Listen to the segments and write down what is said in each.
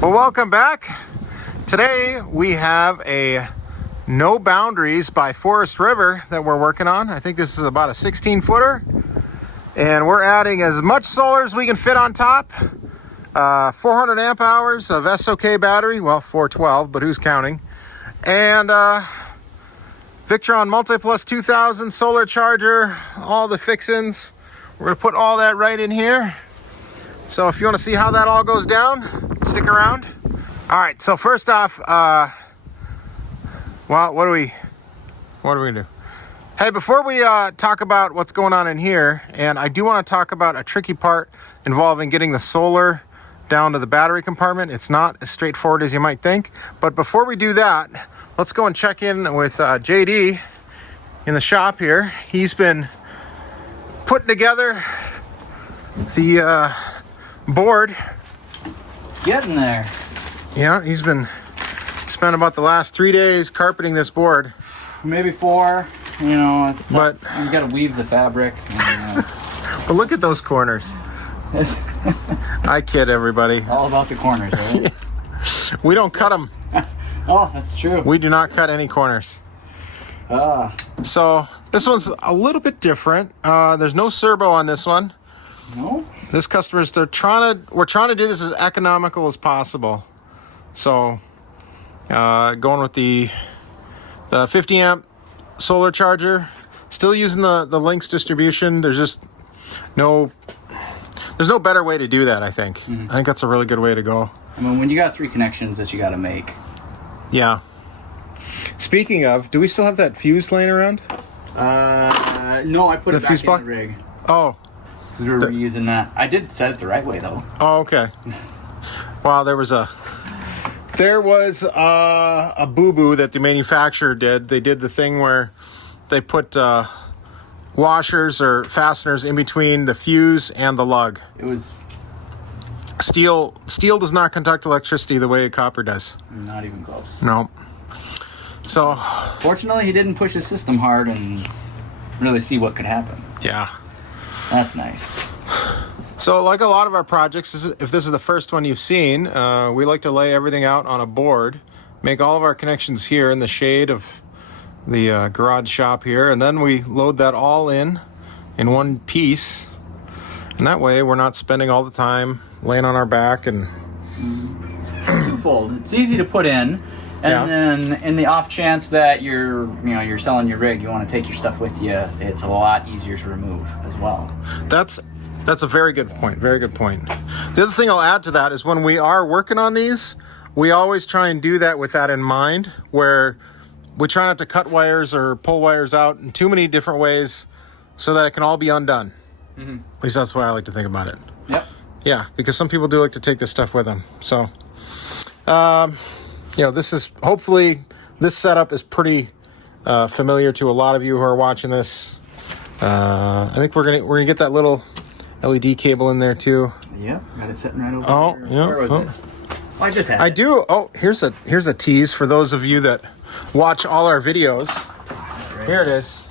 Well, welcome back. Today we have a No Boundaries by Forest River that we're working on. I think this is about a 16-footer. And we're adding as much solar as we can fit on top. 400 amp hours of SOK battery. Well, 412, but who's counting? And Victron Multi-Plus 2000 solar charger. All the fixins. We're going to put all that right in here. So if you want to see how that all goes down, stick around. All right, so first off, well, what are we gonna do? Hey, before we talk about what's going on in here, and I do want to talk about a tricky part involving getting the solar down to the battery compartment. It's not as straightforward as you might think. But before we do that, let's go and check in with JD in the shop here. He's been putting together the board. It's getting there. Yeah, he's been spent about the last 3 days carpeting this board. Maybe 4. You know, it's but you got to weave the fabric. And, but look at those corners. I kid everybody. It's all about the corners, right? We don't cut them. Oh, that's true. We do not cut any corners. So this one's a little bit different. There's no servo on this one. No. This customer's we're trying to do this as economical as possible. So going with the 50 amp solar charger, still using the Lynx distribution. There's no better way to do that, I think. I think that's a really good way to go. I mean, when you got 3 connections that you got to make. Yeah. Speaking of, do we still have that fuse laying around? No, I put it back in the rig. Oh. Because we were reusing that. I did set it the right way, though. Oh, okay. Wow, there was a boo-boo that the manufacturer did. They did the thing where they put washers or fasteners in between the fuse and the lug. It was... Steel does not conduct electricity the way copper does. Not even close. No. So... Fortunately, he didn't push his system hard and really see what could happen. Yeah. That's nice. So like a lot of our projects, if this is the first one you've seen, we like to lay everything out on a board, make all of our connections here in the shade of the garage shop here, and then we load that all in one piece. And that way we're not spending all the time laying on our back and... Twofold. It's easy to put in, and then in the off chance that you're selling your rig, you want to take your stuff with you, it's a lot easier to remove as well. That's a very good point. Very good point. The other thing I'll add to that is when we are working on these, we always try and do that with that in mind, where we try not to cut wires or pull wires out in too many different ways so that it can all be undone. At least that's the way I like to think about it. Yep. Yeah, because some people do like to take this stuff with them. So, this is hopefully this setup is pretty familiar to a lot of you who are watching this. I think we're gonna get that little LED cable in there too. Yep, got it sitting right over here. Yeah. Where was it? Well, I just had it. I do. Oh, here's a tease for those of you that watch all our videos. Right. Here it is.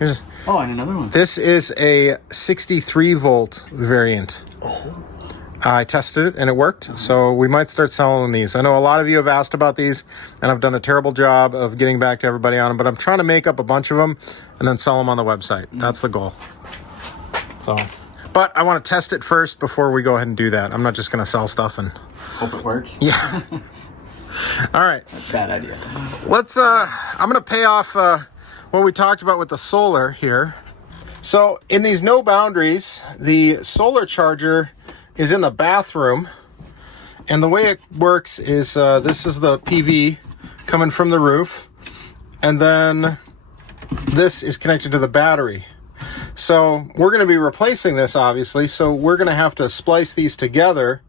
And another one. This is a 63 volt variant. Oh. I tested it and it worked, so we might start selling these. I know a lot of you have asked about these, and I've done a terrible job of getting back to everybody on them, but I'm trying to make up a bunch of them and then sell them on the website. That's the goal. So, but I want to test it first before we go ahead and do that. I'm not just going to sell stuff and... Hope it works. Yeah. All right. That's a bad idea. Let's, I'm going to pay off what we talked about with the solar here. So in these No Boundaries, the solar charger is in the bathroom, and the way it works is this is the PV coming from the roof, and then this is connected to the battery. So we're going to be replacing this, obviously, so we're going to have to splice these together.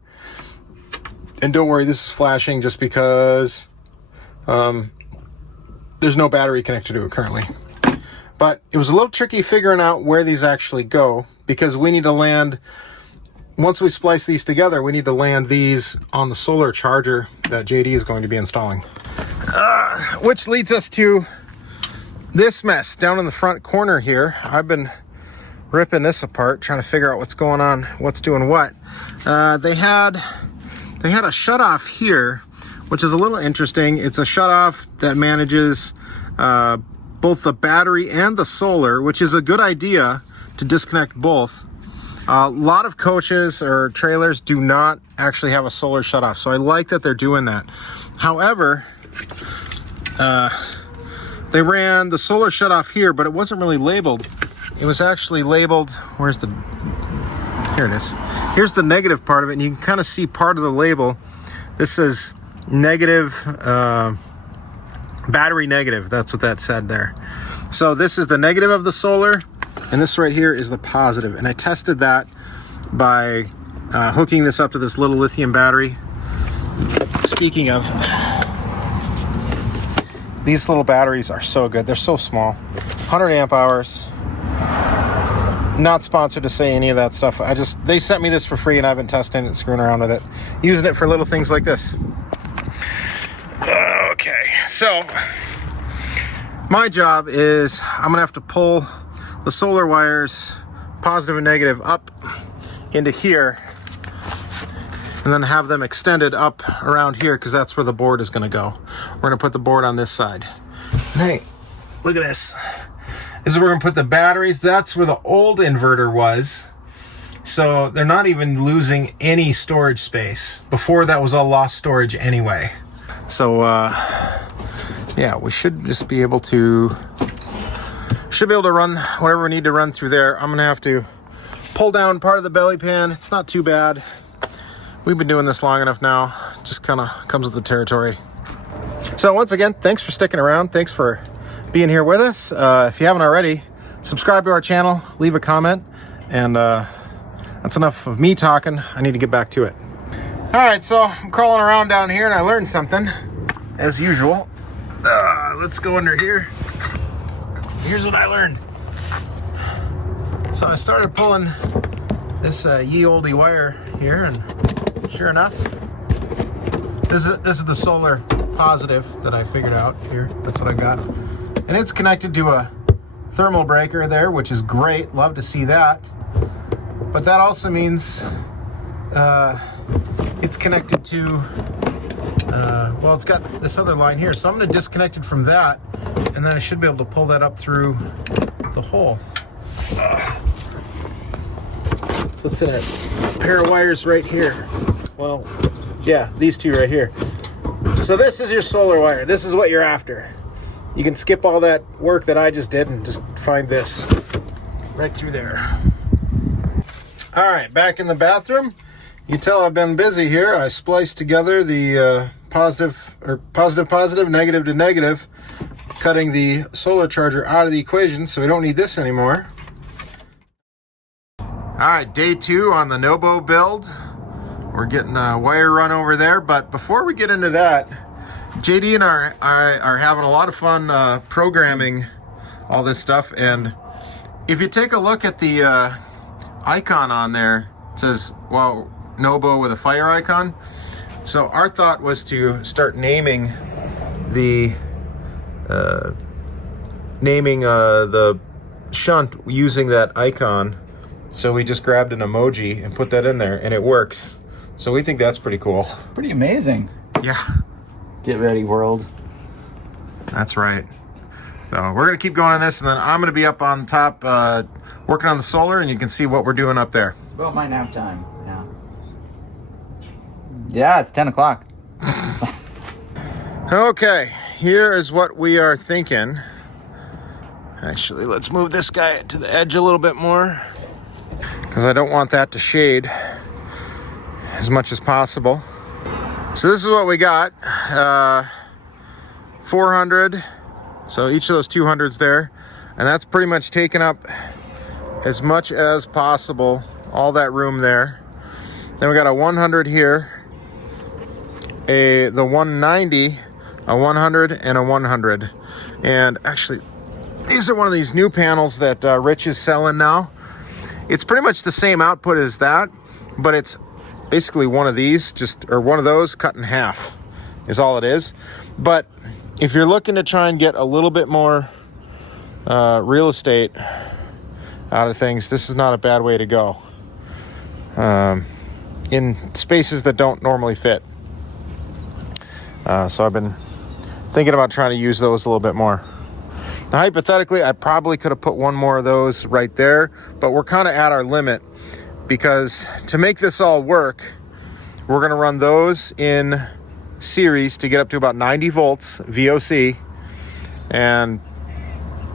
And don't worry, this is flashing just because there's no battery connected to it currently. But it was a little tricky figuring out where these actually go, because we need to land... Once we splice these together, we need to land these on the solar charger that JD is going to be installing. Which leads us to this mess down in the front corner here. I've been ripping this apart, trying to figure out what's going on, what's doing what. They had they had a shutoff here, which is a little interesting. It's a shutoff that manages both the battery and the solar, which is a good idea to disconnect both. A lot of coaches or trailers do not actually have a solar shutoff, so I like that they're doing that. However, they ran the solar shutoff here, but it wasn't really labeled. It was actually labeled, here it is. Here's the negative part of it, and you can kind of see part of the label. This says negative, battery negative. That's what that said there. So this is the negative of the solar, and this right here is the positive. And I tested that by hooking this up to this little lithium battery. Speaking of, these little batteries are so good. They're so small. 100 amp hours. Not sponsored to say any of that stuff. They sent me this for free and I've been testing it, screwing around with it, using it for little things like this. Okay, so my job is I'm gonna have to pull the solar wires, positive and negative, up into here, and then have them extended up around here, because that's where the board is gonna go. We're gonna put the board on this side. Hey, look at this. This is where we're gonna put the batteries. That's where the old inverter was. So they're not even losing any storage space. Before, that was all lost storage anyway. So yeah, we should just be able to run whatever we need to run through there. I'm gonna have to pull down part of the belly pan. It's not too bad. We've been doing this long enough now. It just kind of comes with the territory. So once again, thanks for sticking around. Thanks for being here with us. If you haven't already, subscribe to our channel, leave a comment, and that's enough of me talking. I need to get back to it. All right, so I'm crawling around down here and I learned something, as usual. Let's go under here. Here's what I learned. So I started pulling this ye olde wire here, and sure enough, this is the solar positive that I figured out here. That's what I got. And it's connected to a thermal breaker there, which is great. Love to see that. But that also means it's connected to, well, it's got this other line here. So I'm going to disconnect it from that, and then I should be able to pull that up through the hole. So it's in a pair of wires right here. Well, yeah, these two right here. So this is your solar wire. This is what you're after. You can skip all that work that I just did and just find this right through there. All right, back in the bathroom. You tell I've been busy here. I spliced together the positive, negative to negative, cutting the solar charger out of the equation, so we don't need this anymore. All right, day 2 on the NOBO build. We're getting a wire run over there, but before we get into that, JD and I are having a lot of fun programming all this stuff. And if you take a look at the icon on there, it says, well, NOBO with a fire icon. So our thought was to start naming the shunt using that icon. So we just grabbed an emoji and put that in there, and it works. So we think that's pretty cool. Pretty amazing. Yeah. Get ready, world. That's right. So we're gonna keep going on this, and then I'm gonna be up on top working on the solar, and you can see what we're doing up there. It's about my nap time. Yeah, it's 10 o'clock. Okay, here is what we are thinking. Actually, let's move this guy to the edge a little bit more, because I don't want that to shade as much as possible. So this is what we got. 400, so each of those 200s there, and that's pretty much taken up as much as possible, all that room there. Then we got a 100 here, the 190, a 100, and a 100. And actually, these are one of these new panels that Rich is selling now. It's pretty much the same output as that, but it's basically one of these, or one of those cut in half is all it is. But if you're looking to try and get a little bit more real estate out of things, this is not a bad way to go. in spaces that don't normally fit. So I've been thinking about trying to use those a little bit more. Now, hypothetically, I probably could have put one more of those right there, but we're kind of at our limit, because to make this all work, we're going to run those in series to get up to about 90 volts VOC. And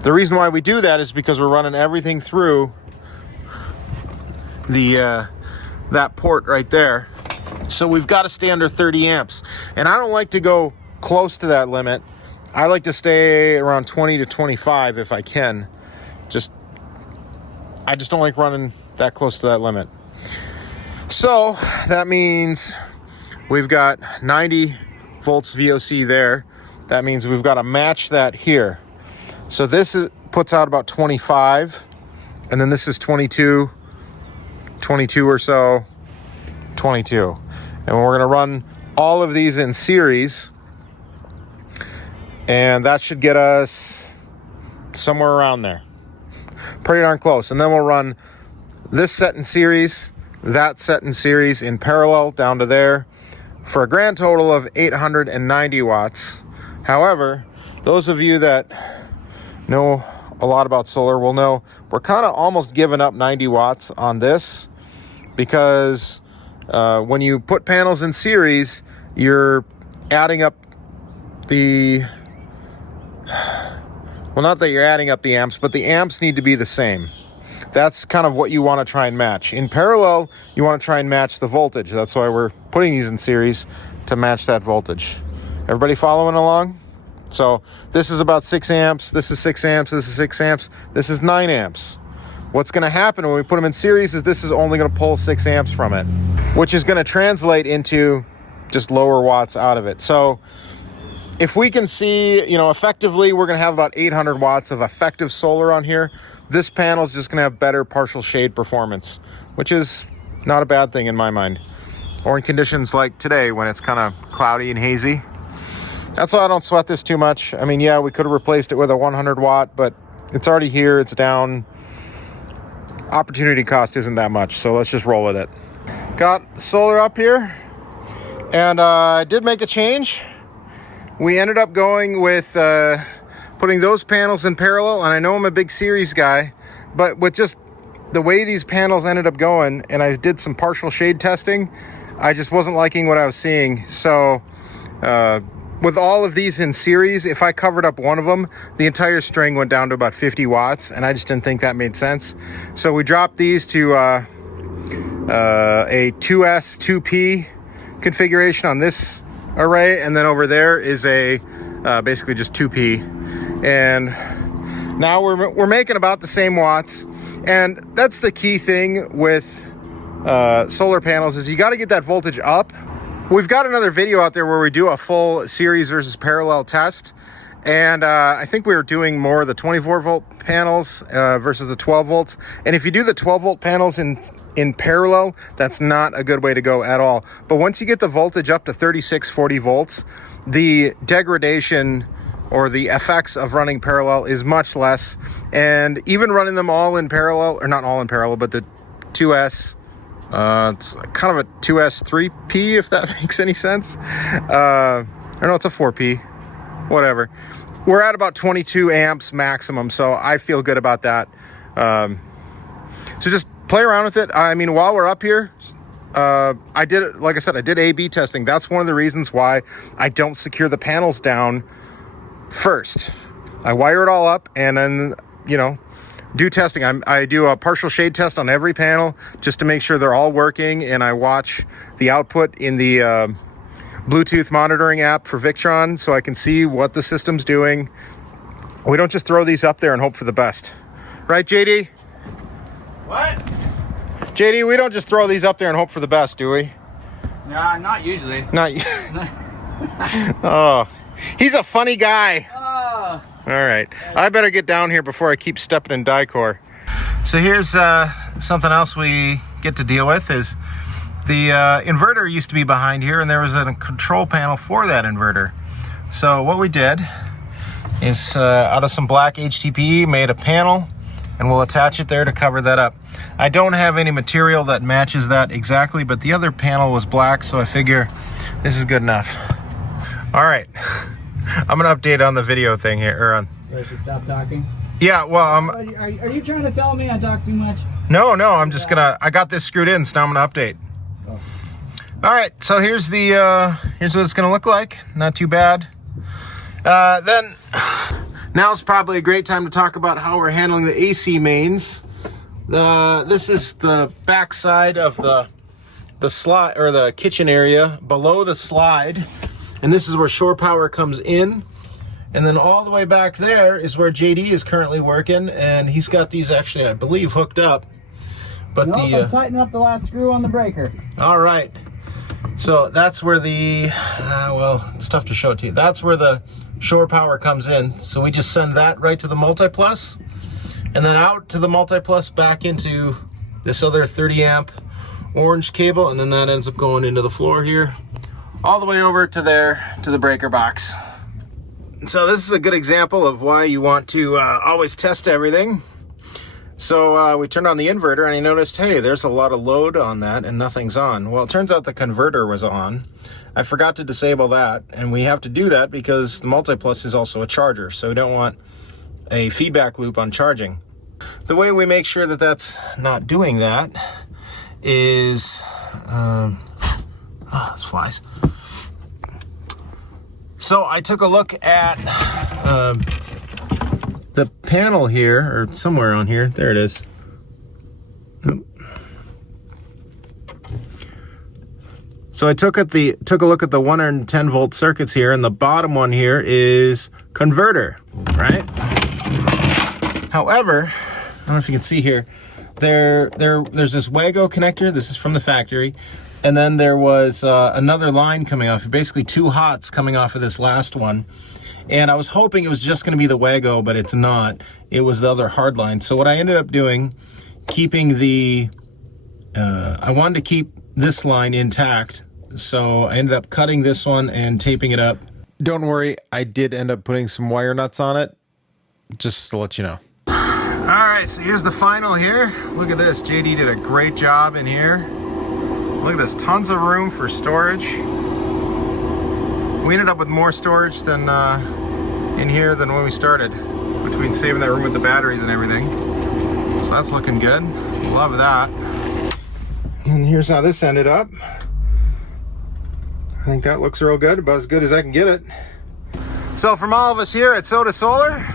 the reason why we do that is because we're running everything through the that port right there. So we've got to stay under 30 amps. And I don't like to go close to that limit. I like to stay around 20 to 25 if I can. I just don't like running that close to that limit. So that means we've got 90 volts VOC there. That means we've got to match that here. So this puts out about 25, and then this is 22 or so, 22. And we're going to run all of these in series, and that should get us somewhere around there. Pretty darn close. And then we'll run this set in series, that set in series in parallel down to there for a grand total of 890 watts. However, those of you that know a lot about solar will know we're kind of almost giving up 90 watts on this, because when you put panels in series, you're adding up the, well, not that you're adding up the amps, but the amps need to be the same. That's kind of what you want to try and match. In parallel, you want to try and match the voltage. That's why we're putting these in series, to match that voltage. Everybody following along? So this is about 6 amps, this is 6 amps, this is 6 amps, this is 9 amps. What's going to happen when we put them in series is this is only going to pull 6 amps from it, which is going to translate into just lower watts out of it. So if we can see, you know, effectively, we're going to have about 800 watts of effective solar on here. This panel is just going to have better partial shade performance, which is not a bad thing in my mind. Or in conditions like today when it's kind of cloudy and hazy. That's why I don't sweat this too much. I mean, yeah, we could have replaced it with a 100 watt, but it's already here, it's down. Opportunity cost isn't that much, so let's just roll with it. Got solar up here, and I did make a change. We ended up going with putting those panels in parallel, and I know I'm a big series guy, but with just the way these panels ended up going, and I did some partial shade testing, I just wasn't liking what I was seeing. So with all of these in series, if I covered up one of them, the entire string went down to about 50 watts, and I just didn't think that made sense. So we dropped these to a 2S, 2P configuration on this array, and then over there is a basically just 2P. And now we're making about the same watts, and that's the key thing with solar panels, is you got to get that voltage up. We've got another video out there where we do a full series versus parallel test, and I think we were doing more of the 24 volt panels versus the 12 volts. And if you do the 12 volt panels in parallel, that's not a good way to go at all. But once you get the voltage up to 36, 40 volts, the degradation or the effects of running parallel is much less. And even running them all in parallel, or not all in parallel, but the 2S, it's kind of a 2S 3P, if that makes any sense. Or no, it's a 4P, whatever. We're at about 22 amps maximum, so I feel good about that. So just play around with it. I mean, while we're up here, I did, like I said, I did A/B testing. That's one of the reasons why I don't secure the panels down first. I wire it all up and then, you know, do testing. I do a partial shade test on every panel just to make sure they're all working, and I watch the output in the Bluetooth monitoring app for Victron so I can see what the system's doing. We don't just throw these up there and hope for the best. Right, JD? What? JD, we don't just throw these up there and hope for the best, do we? Nah, not usually. Not. Oh, he's a funny guy. Oh. All right, I better get down here before I keep stepping in Dicor. So here's something else we get to deal with is the inverter used to be behind here, and there was a control panel for that inverter. So what we did is out of some black HDPE made a panel and we'll attach it there to cover that up. I don't have any material that matches that exactly, but the other panel was black, so I figure this is good enough. All right, I'm gonna update on the video thing here. Or on. So I should stop talking? Yeah, well, Are you trying to tell me I talk too much? No, I'm just gonna, I got this screwed in, so now I'm gonna update. Oh. All right, so here's the, here's what it's gonna look like. Not too bad. Then, now's probably a great time to talk about how we're handling the AC mains. This is the back side of the slide, or the kitchen area below the slide. And this is where shore power comes in. And then all the way back there is where JD is currently working, and he's got these actually, I believe, hooked up. But nope, I'm tightening up the last screw on the breaker. All right. So that's where the, well, it's tough to show it to you. That's where the shore power comes in. So we just send that right to the multi-plus, and then out to the multi-plus back into this other 30 amp orange cable, and then that ends up going into the floor here, all the way over to there, to the breaker box. So this is a good example of why you want to always test everything. So we turned on the inverter, and I noticed, hey, there's a lot of load on that and nothing's on. Well, it turns out the converter was on. I forgot to disable that, and we have to do that because the multi-plus is also a charger, so we don't want a feedback loop on charging. The way we make sure that that's not doing that is, oh, this flies. So I took a look at the panel here, or somewhere on here. There it is. So I took a look at the 110 volt circuits here, and the bottom one here is converter, right? However, I don't know if you can see here, there's this Wago connector. This is from the factory. And then there was another line coming off, basically two hots coming off of this last one. And I was hoping it was just gonna be the Wago, but it's not. It was the other hard line. So what I ended up doing, keeping the, I wanted to keep this line intact. So I ended up cutting this one and taping it up. Don't worry, I did end up putting some wire nuts on it, just to let you know. All right, so here's the final here. Look at this, JD did a great job in here. Look at this, tons of room for storage. We ended up with more storage than in here than when we started, between saving that room with the batteries and everything. So that's looking good. Love that. And here's how this ended up. I think that looks real good, about as good as I can get it. So from all of us here at Soda Solar,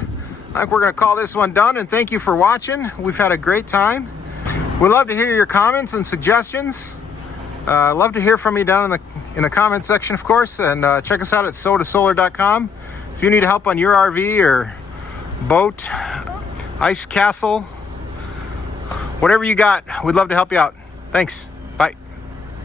I think we're gonna call this one done, and thank you for watching. We've had a great time. We'd love to hear your comments and suggestions. Love to hear from you down in the comment section, of course, and check us out at sodasolar.com. If you need help on your RV or boat, ice castle, whatever you got, we'd love to help you out. Thanks.